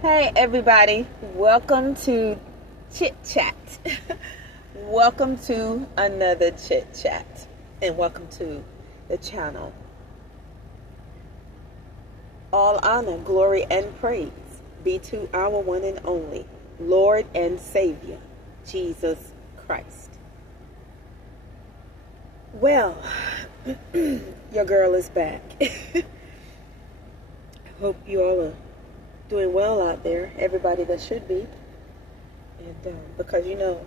Hey everybody, welcome to Chit Chat. Welcome to another Chit Chat, and welcome to the channel. All honor, glory, and praise be to our one and only Lord and Savior, Jesus Christ. Well, your girl is back. I hope you all are doing well out there, everybody that should be. And because you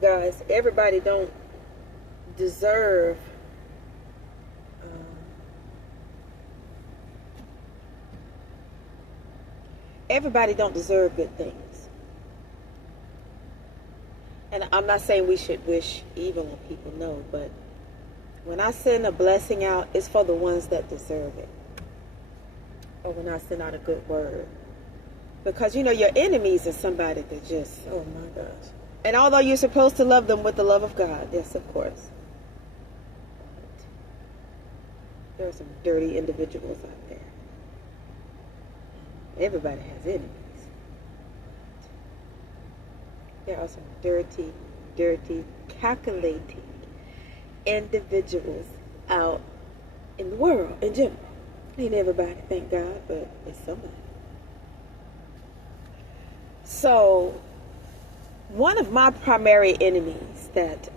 guys, everybody don't deserve good things. And I'm not saying we should wish evil on people, no, but when I send a blessing out, it's for the ones that deserve it. Or when I send out a good word. Because your enemies are somebody that just, oh my gosh. And although you're supposed to love them with the love of God, yes, of course. There are some dirty individuals out there. Everybody has enemies. There are some dirty, calculating individuals out in the world in general. Ain't everybody, thank God, but it's somebody. So, one of my primary enemies that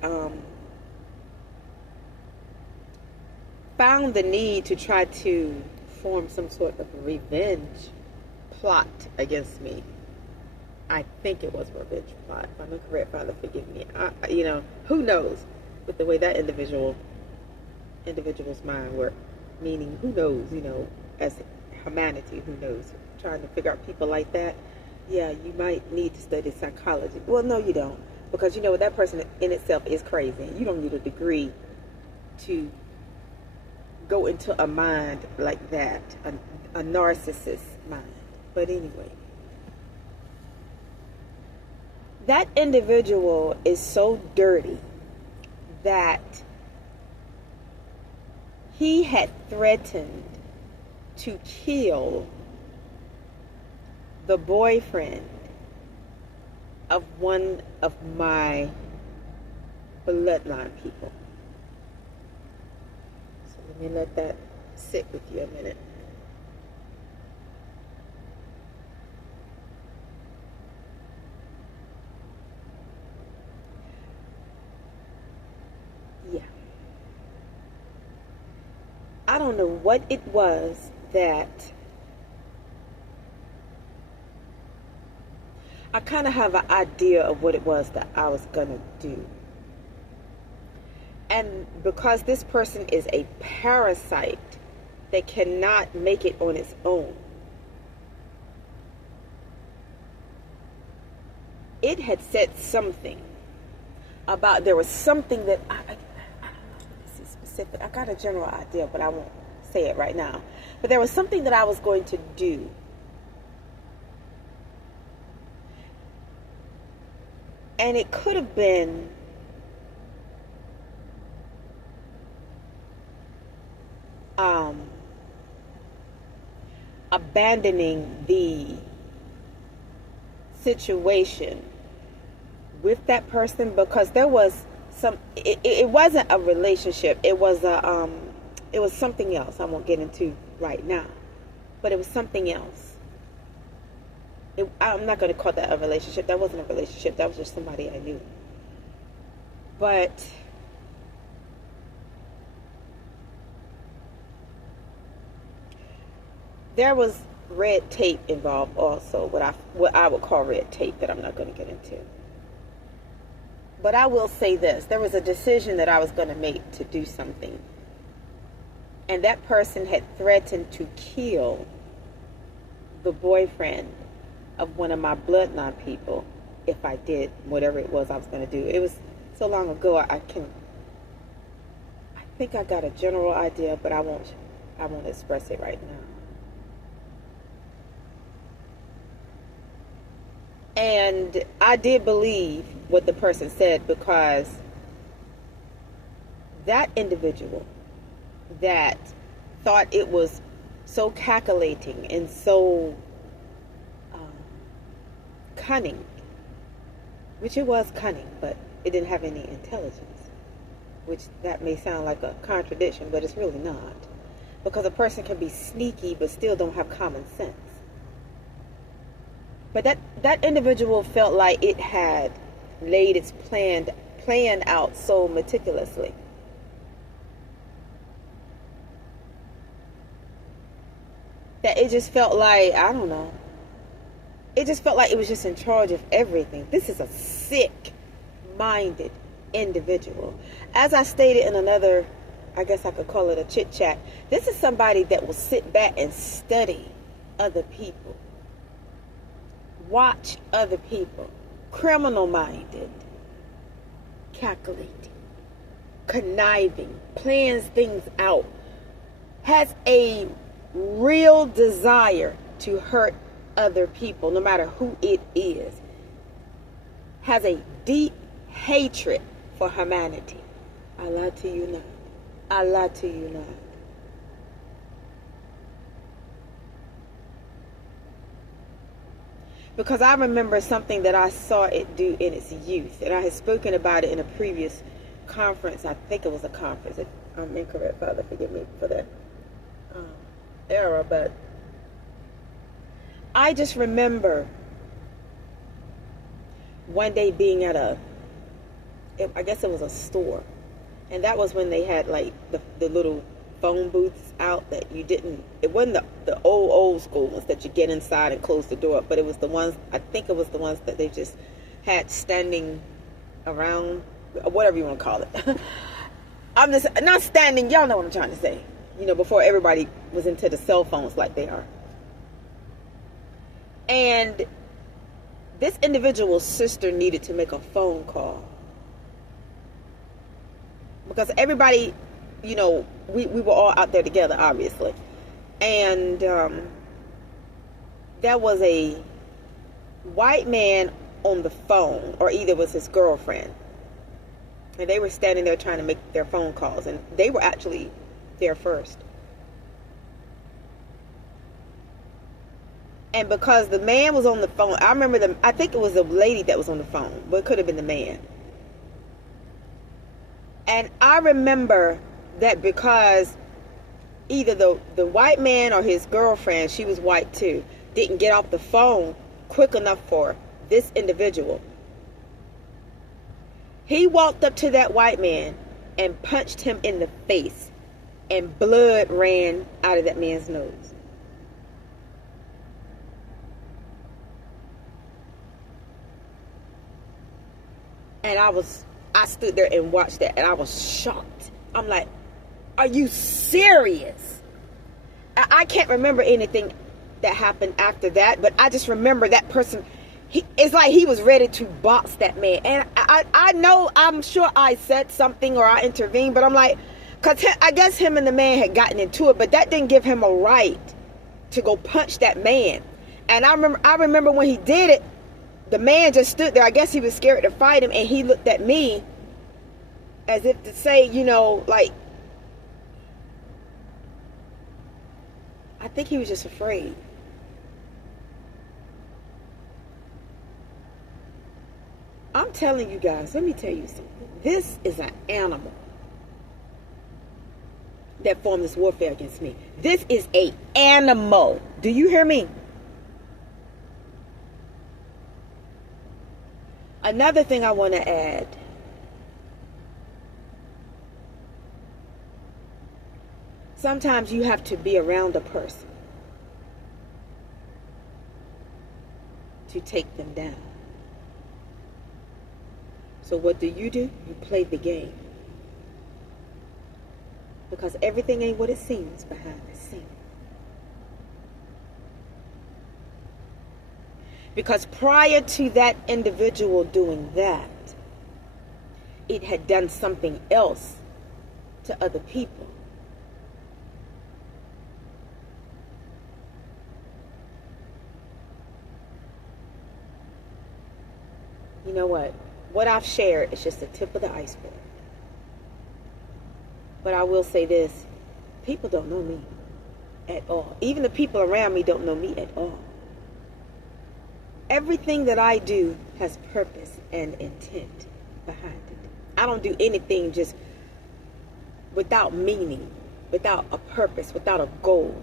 found the need to try to form some sort of revenge plot against me. I think it was a revenge plot. If I'm incorrect, Father, forgive me. Who knows with the way that individual's mind worked. Meaning, who knows, as humanity, who knows? Trying to figure out people like that. Yeah, you might need to study psychology. Well, no, you don't. Because that person in itself is crazy. You don't need a degree to go into a mind like that, a narcissist mind. But anyway, that individual is so dirty that he had threatened to kill the boyfriend of one of my bloodline people. So let me let that sit with you a minute. Yeah. I don't know what it was that I kind of have an idea of what it was that I was going to do. And because this person is a parasite that cannot make it on its own, it had said something about, there was something that, I don't know if this is specific. I got a general idea, but I won't say it right now. But there was something that I was going to do. And it could have been abandoning the situation with that person, because there was it wasn't a relationship. It was something else I won't get into right now. But it was something else. I'm not going to call that a relationship. That wasn't a relationship. That was just somebody I knew. But there was red tape involved also, what I would call red tape, that I'm not going to get into. But I will say this. There was a decision that I was going to make to do something. And that person had threatened to kill the boyfriend of one of my bloodline people if I did whatever it was I was going to do. It was so long ago, I think I got a general idea, but I won't express it right now. And I did believe what the person said, because that individual that thought it was so calculating and so cunning, which it was cunning, but it didn't have any intelligence, which that may sound like a contradiction, but it's really not. Because a person can be sneaky but still don't have common sense. But that individual felt like it had laid its plan out so meticulously. That it just felt like, I don't know, it just felt like it was just in charge of everything. This is a sick-minded individual. As I stated in another, I guess I could call it a chit chat, this is somebody that will sit back and study other people, watch other people, criminal-minded, calculating, conniving, plans things out, has a real desire to hurt other people, no matter who it is, has a deep hatred for humanity. I lie to you not. I lie to you not. Because I remember something that I saw it do in its youth, and I had spoken about it in a previous conference. I think it was a conference. If I'm incorrect, Father, forgive me for that error, but I just remember one day being at I guess it was a store, and that was when they had like the little phone booths out that it wasn't the old school ones that you get inside and close the door up, but it was the ones, I think it was the ones that they just had standing around, whatever you want to call it. I'm just not standing, y'all know what I'm trying to say, before everybody was into the cell phones like they are. And this individual's sister needed to make a phone call because everybody, we were all out there together, obviously. And there was a white man on the phone, or either it was his girlfriend. And they were standing there trying to make their phone calls. And they were actually there first. And because the man was on the phone, I think it was the lady that was on the phone, but it could have been the man. And I remember that because either the white man or his girlfriend, she was white too, didn't get off the phone quick enough for this individual. He walked up to that white man and punched him in the face, and blood ran out of that man's nose. And I stood there and watched that, and I was shocked. I'm like, are you serious? I can't remember anything that happened after that, but I just remember that person. It's like he was ready to box that man. And I know, I'm sure I said something or I intervened, but I'm like, because I guess him and the man had gotten into it, but that didn't give him a right to go punch that man. And I remember when he did it, the man just stood there. I guess he was scared to fight him, and he looked at me as if to say, like, I think he was just afraid. I'm telling you guys, let me tell you something. This is an animal that formed this warfare against me. This is an animal. Do you hear me? Another thing I want to add. Sometimes you have to be around a person to take them down. So what do? You play the game. Because everything ain't what it seems behind the scene. Because prior to that individual doing that, it had done something else to other people. You know what? What I've shared is just the tip of the iceberg. But I will say this. People don't know me at all. Even the people around me don't know me at all. Everything that I do has purpose and intent behind it. I don't do anything just without meaning, without a purpose, without a goal.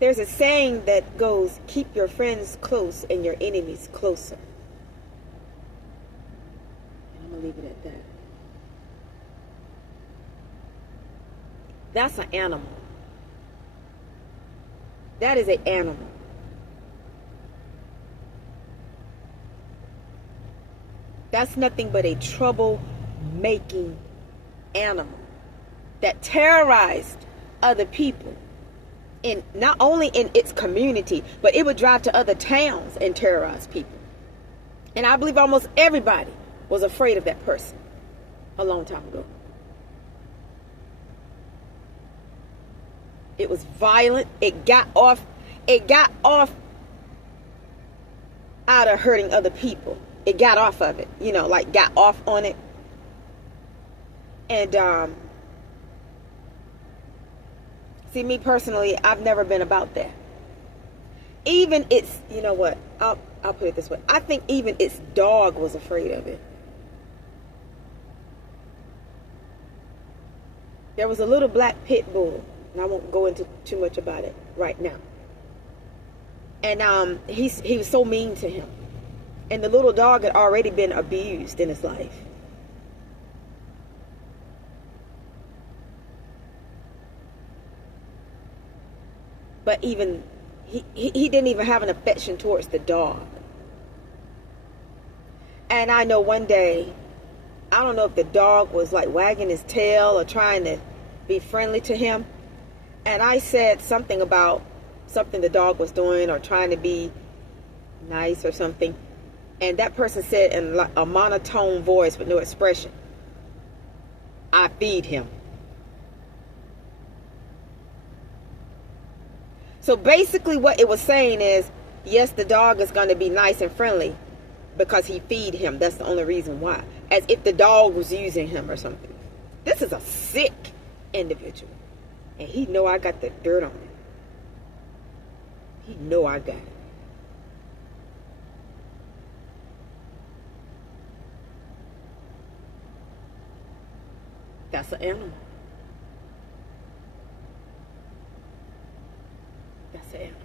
There's a saying that goes, keep your friends close and your enemies closer. And I'm going to leave it at that. That's an animal. That is an animal. That's nothing but a trouble-making animal that terrorized other people. In not only in its community, but it would drive to other towns and terrorize people. And I believe almost everybody was afraid of that person a long time ago. It was violent. It got off out of hurting other people. It got off of it, like got off on it. And see, me personally, I've never been about that. Even its, you know what? I'll put it this way. I think even its dog was afraid of it. There was a little black pit bull, and I won't go into too much about it right now. And he was so mean to him. And the little dog had already been abused in his life. But even he didn't even have an affection towards the dog. And I know one day, I don't know if the dog was like wagging his tail or trying to be friendly to him. And I said something about something the dog was doing or trying to be nice or something. And that person said in a monotone voice with no expression, I feed him. So basically what it was saying is, yes, the dog is going to be nice and friendly because he feed him. That's the only reason why. As if the dog was using him or something. This is a sick individual. And he know I got the dirt on him. He know I got it. That's an animal. That's an animal.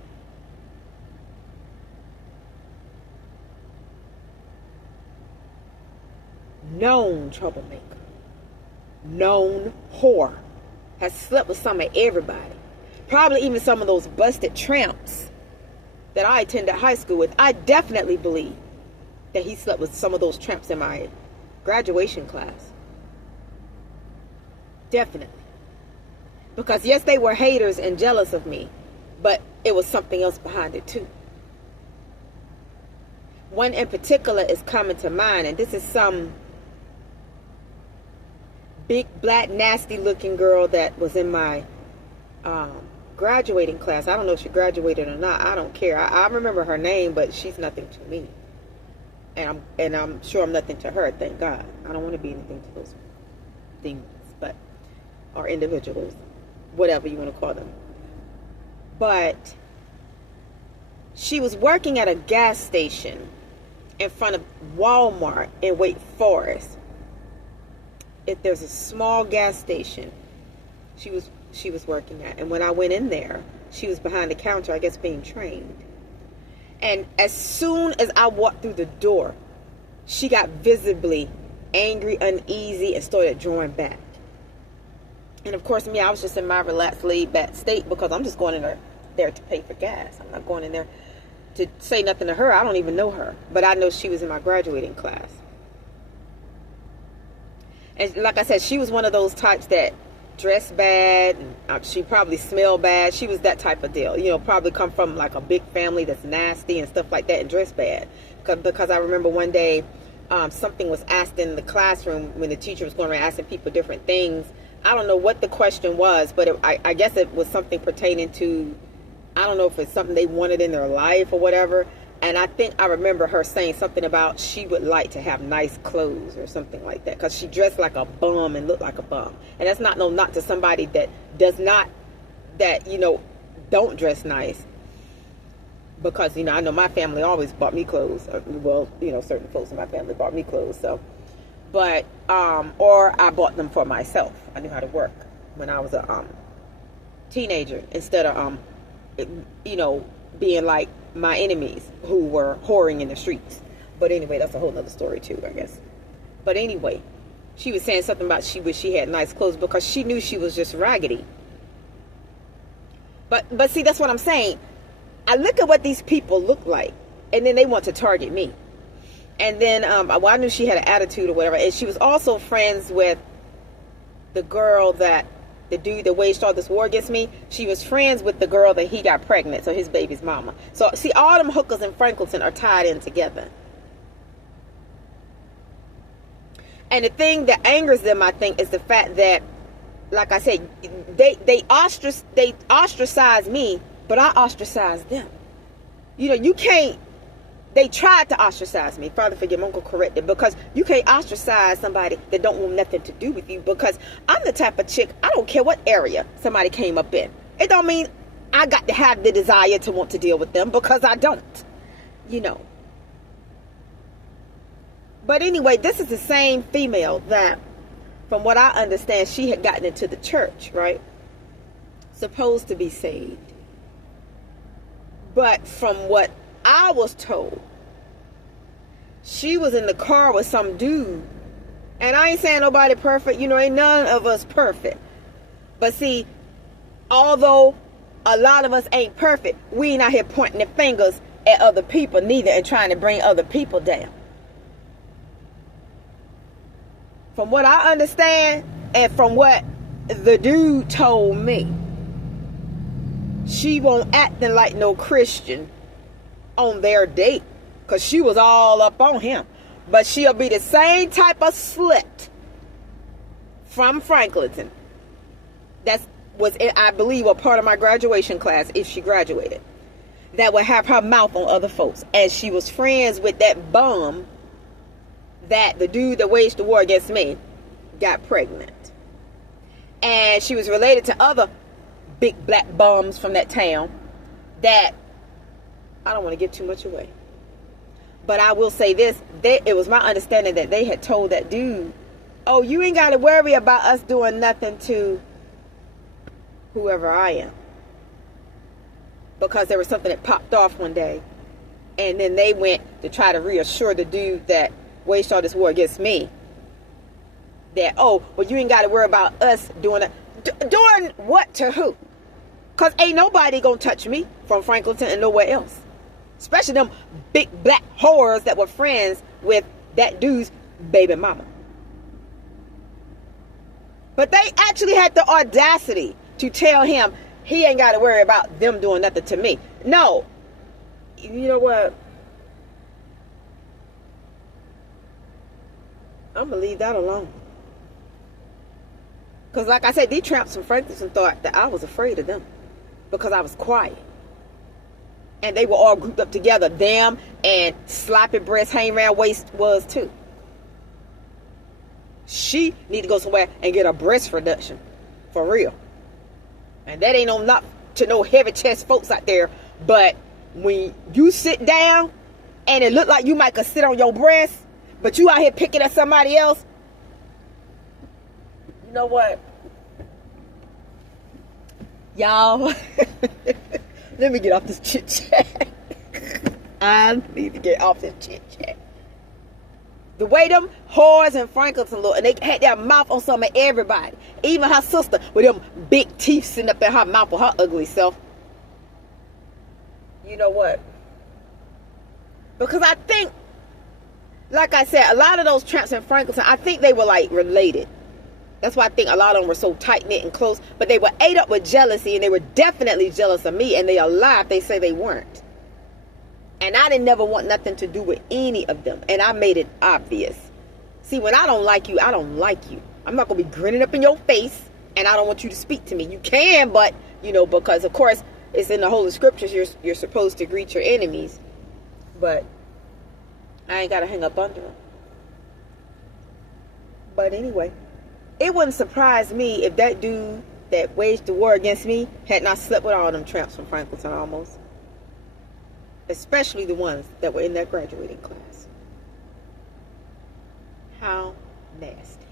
Known troublemaker. Known whore. Has slept with some of everybody. Probably even some of those busted tramps that I attended high school with. I definitely believe that he slept with some of those tramps in my graduation class. Definitely. Because yes, they were haters and jealous of me, but it was something else behind it too. One in particular is coming to mind, and this is some big, black, nasty looking girl that was in my graduating class. I don't know if she graduated or not. I don't care. I remember her name, but she's nothing to me. And I'm sure I'm nothing to her, thank God. I don't want to be anything to those demons, or individuals, whatever you want to call them. But she was working at a gas station in front of Walmart in Wake Forest. If there's a small gas station she was working at, and when I went in there, she was behind the counter, I guess being trained. And as soon as I walked through the door, she got visibly angry, uneasy, and started drawing back. And of course, me, I was just in my relaxed, laid-back state because I'm just going in there to pay for gas. I'm not going in there to say nothing to her. I don't even know her, but I know she was in my graduating class. And like I said, she was one of those types that dressed bad. And she probably smelled bad. She was that type of deal. Probably come from like a big family that's nasty and stuff like that and dressed bad. Because I remember one day something was asked in the classroom when the teacher was going around asking people different things. I don't know what the question was, but I guess it was something pertaining to, I don't know if it's something they wanted in their life or whatever. And I think I remember her saying something about she would like to have nice clothes or something like that. Because she dressed like a bum and looked like a bum. And that's not no knock to somebody that don't dress nice. because, I know my family always bought me clothes. Well, certain folks in my family bought me clothes. So, but, or I bought them for myself. I knew how to work when I was a teenager, instead of, being like my enemies who were whoring in the streets. But anyway, that's a whole nother story too, I guess. But anyway, she was saying something about she wished she had nice clothes because she knew she was just raggedy. But see, that's what I'm saying. I look at what these people look like, and then they want to target me. And then, I knew she had an attitude or whatever. And she was also friends with the girl the dude that waged all this war against me. She was friends with the girl that he got pregnant, so his baby's mama. So, see, all them hookers in Franklinton are tied in together. And the thing that angers them, I think, is the fact that, like I said, they ostracize me, but I ostracize them. You can't. They tried to ostracize me. Father, forgive me, I'm going to correct it. Because you can't ostracize somebody that don't want nothing to do with you. Because I'm the type of chick, I don't care what area somebody came up in. It don't mean I got to have the desire to want to deal with them, because I don't. But anyway, this is the same female that, from what I understand, she had gotten into the church, right? Supposed to be saved. But from what I was told, she was in the car with some dude. And I ain't saying nobody perfect. Ain't none of us perfect. But see, although a lot of us ain't perfect, we ain't out here pointing the fingers at other people neither, and trying to bring other people down. From what I understand, and from what the dude told me, she won't acting like no Christian on their date, because she was all up on him. But she'll be the same type of slut from Franklinton that was, I believe, a part of my graduation class, if she graduated, that would have her mouth on other folks. And she was friends with that bum that the dude that waged the war against me got pregnant. And she was related to other big black bums from that town that, I don't want to give too much away, but I will say this, it was my understanding that they had told that dude, oh, you ain't got to worry about us doing nothing to whoever I am, because there was something that popped off one day. And then they went to try to reassure the dude that waged all this war against me that, oh, well, you ain't got to worry about us doing it. Doing what to who? Because ain't nobody gonna touch me from Franklinton and nowhere else. Especially them big black whores that were friends with that dude's baby mama. But they actually had the audacity to tell him he ain't got to worry about them doing nothing to me. No. You know what? I'm going to leave that alone. Because like I said, these tramps from Franklinton thought that I was afraid of them, because I was quiet. And they were all grouped up together. Them and sloppy breast, hang around waist was too. She need to go somewhere and get a breast reduction. For real. And that ain't no not to no heavy chest folks out there. But when you sit down and it look like you might could sit on your breast, but you out here picking at somebody else, you know what? Y'all, let me get off this chit chat. I need to get off this chit chat. The way them whores and Franklinton look, and they had their mouth on some of everybody. Even her sister with them big teeth sitting up in her mouth with her ugly self. You know what? Because I think, like I said, a lot of those tramps in Franklinton, I think they were like related. That's why I think a lot of them were so tight-knit and close. But they were ate up with jealousy, and they were definitely jealous of me. And they are lie if they say they weren't. And I didn't never want nothing to do with any of them. And I made it obvious. See, when I don't like you, I don't like you. I'm not going to be grinning up in your face, and I don't want you to speak to me. You can, but, you know, because, of course, it's in the Holy Scriptures, you're supposed to greet your enemies. But I ain't got to hang up under them. But anyway, it wouldn't surprise me if that dude that waged the war against me had not slept with all them tramps from Franklinton almost. especially the ones that were in that graduating class. How nasty.